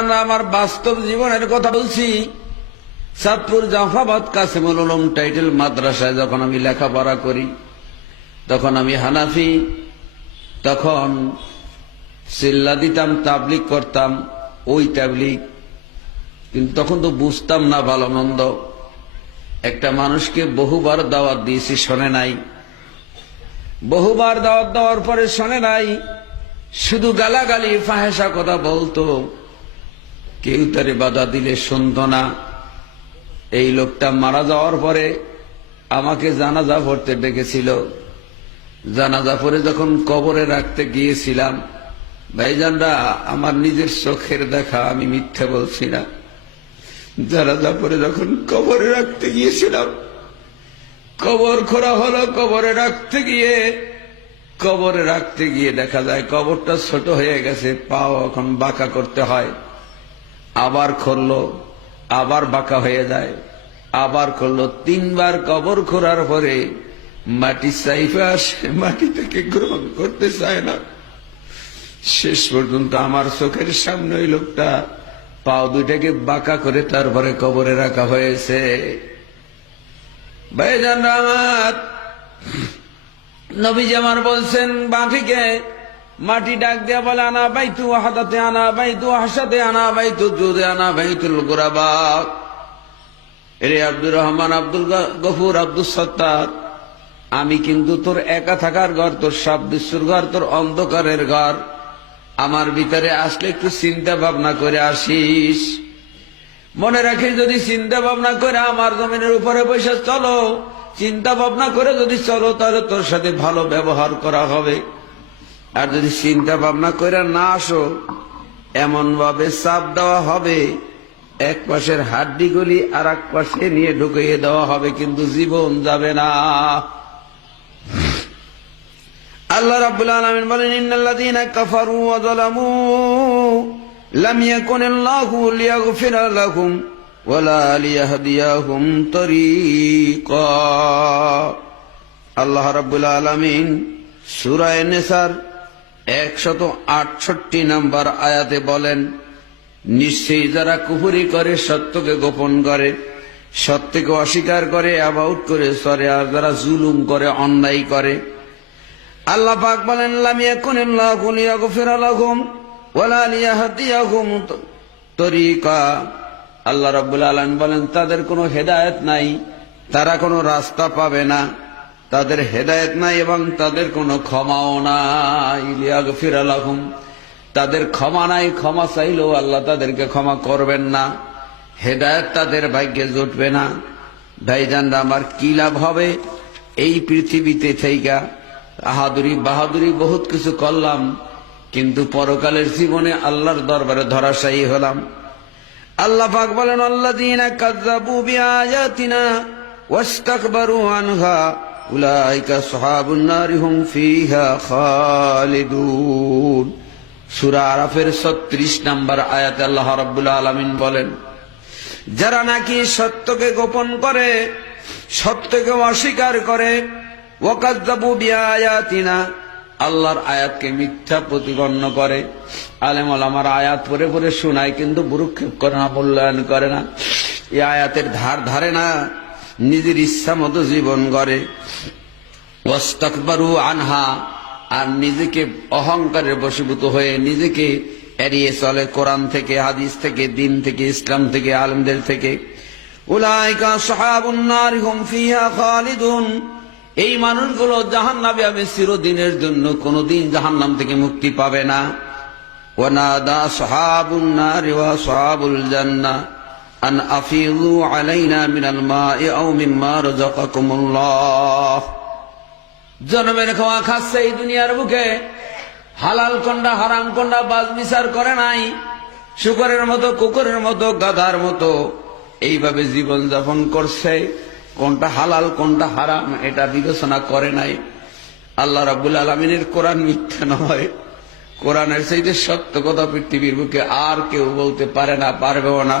আমরা আমার বাস্তব জীবনের কথা বলছি। চাঁদপুর জাফরাবাদ কাসিমুল উলুম টাইটেল মাদ্রাসায় যখন আমি লেখাপড়া করি, তখন আমি হানাফি, তখন চিল্লা দিতাম, তাবলিগ করতাম, ওই তাবলিগ। কিন্তু তখন তো বুঝতাম না ভালো মন্দ। একটা মানুষকে বহুবার দাওয়াত দিয়েছি, শোনে নাই। বহুবার দাওয়াত দেওয়ার পরে শোনে নাই, শুধু গালাগালি ফাহেসা কথা বলতো, কেউ তারে বাধা দিলে শুনত না। এই লোকটা মারা যাওয়ার পরে আমাকে জানাজা পড়তে ডেকেছিল। জানাজা পড়ে যখন কবরে রাখতে গিয়েছিলাম, ভাইজানরা, আমার নিজের চোখের দেখা, আমি মিথ্যে বলছি না। জানাজা পড়ে যখন কবরে রাখতে গিয়েছিলাম, কবর খোঁড়া হলো। কবরে রাখতে গিয়ে দেখা যায় কবরটা ছোট হয়ে গেছে, পাও এখন বাঁকা করতে হয়। আবার খুললো, আবার বাঁকা হয়ে যায়, আবার করলো। 3 বার কবর খোঁড়ার পরে মাটি চাইফে আসে, মাটি থেকে গ্রহণ করতে চায় না। শেষ পর্যন্ত আমার চোখের সামনে ওই লোকটা পাও দুইটাকে বাঁকা করে তারপরে কবরে রাখা হয়েছে। ভাইজানরা আমার, নবীজি আমার বলছেন, বাঁধিকে মাটি ডাক দিয়া বলে, আনা বাইতু হাদাতে, আনা বাইতু হাসাতে, আনা বাইতু জুদে, আনা বাইতুল গুরাবা। এরে আব্দুর রহমান, আব্দুল গফুর, আব্দুল সত্তার, আমি কিন্তু তোর একা থাকার ঘর, তোর সব বিশ্বর ঘর, তোর অন্ধকারের ঘর। আমার ভিতরে আসলে একটু চিন্তা ভাবনা করে আসিস। মনে রাখিস, যদি চিন্তা ভাবনা করে আমার জমিনের উপরে বসে চলো, চিন্তা ভাবনা করে যদি চলো, তাহলে তোর সাথে ভালো ব্যবহার করা হবে। আর যদি চিন্তা ভাবনা করে না আসো, এমন ভাবে চাপ দেওয়া হবে, এক পাশের হাড্ডিগুলি আর এক পাশে নিয়ে ঢুকিয়ে দেওয়া হবে, কিন্তু জীবন যাবে না। আল্লাহ রাব্বুল আলামিন বলেন, ইন্নাল্লাযীনা কাফারু ওয়া যালামু লাম ইয়াকুনিল্লাহু লিয়াগফিরা লাহুম ওয়ালা লিয়াহদিয়াহুম তরিকা। আল্লাহ রাব্বুল আলামিন সূরা নিসার 168 নম্বর আয়াতে বলেন, নিশ্চয়ই যারা কুফরি করে, সত্যকে গোপন করে, সত্যকে অস্বীকার করে, অ্যাবাউট করে সরে, আর যারা জুলুম করে, অন্যায় করে, আল্লাহ পাক বলেন, লাম ইয়াকুনিল্লাহু লিয়াগফিরা লাহুম ওয়ালা লিয়াহদিয়াহুম তরিকা। আল্লাহ রাব্বুল আলামিন বলেন, তাদের কোনো হেদায়েত নাই, তারা কোনো রাস্তা পাবে না, তাদের হেদায়েত নাই এবং তাদের কোনো ক্ষমাও নাই। লিয়াগফিরা লাহুম, তাদের ক্ষমা নাই, ক্ষমা চাইলেও আল্লাহ তাদেরকে ক্ষমা করবেন না, হেদায়েত তাদের ভাগ্যে জুটবে না। ভাইজানরা আমার, কি লাভ হবে এই পৃথিবীতে থেকে? বাহাদুরি বহুত কিছু করলাম, কিন্তু পরকালের জীবনে আল্লাহর দরবারে ধরাশায়ী হলাম। আল্লাহ পাক বলেন, আল্লাযীনা কাযযাবু বিআয়াতিনা ওয়াস্তাকবারু আনহা উলাইকা আসহাবুন নারি হুম ফিহা খালিদুন। সূরা আরাফের 36 নম্বর আয়াতে আল্লাহ রাব্বুল আলামিন বলেন, যারা নাকি সত্যকে গোপন করে, সত্যকে অস্বীকার করে, ওয়াকাযযাবু বিআয়াতিনা, আল্লাহর আয়াতকে মিথ্যা প্রতিপন্ন করে। আলেম ওলামার আয়াত পড়ে পড়ে শোনায়, কিন্তু ভ্রুক্ষেপ করে না, মূল্যায়ন করে না, এই আয়াতের ধার ধারে না, নিজের ইচ্ছা মতো জীবন গড়ে। ওয়াস্তাকবারু আনহা, আর নিজেকে অহংকারের বশীভূত হয়ে নিজেকে এড়িয়ে চলে কোরআন থেকে, হাদিস থেকে, দিন থেকে, ইসলাম থেকে, আলেমদের থেকে। উলাইকা আসহাবুন নারি হুম ফিহা খালিদুন, এই মানুষগুলো জাহান্নামে হবে চিরদিনের জন্য, কোনদিন জাহান্নাম থেকে মুক্তি পাবে না। ওয়ানাদা আসহাবুন নারি ওয়া আসহাবুল জান্নাহ আন আফিযু আলাইনা মিনাল মাই আও মিম্মা রাযাকাকুমুল্লাহ। জনমের খাওয়া খাচ্ছে এই দুনিয়ার বুকে, হালাল কোনটা হারাম কোনটা বাজ বিচার করে নাই, শুকরের মতো, কুকুরের মতো, গাধার মতো এইভাবে জীবন যাপন করছে। কোনটা হালাল কোনটা হারাম এটা বিবেচনা করে নাই। আল্লাহ রাব্বুল আলামিনের কোরআন মিথ্যা নয়, কোরআনের চাইতে সত্য কথা পৃথিবীর বুকে আর কেউ বলতে পারে না, পারবেও না।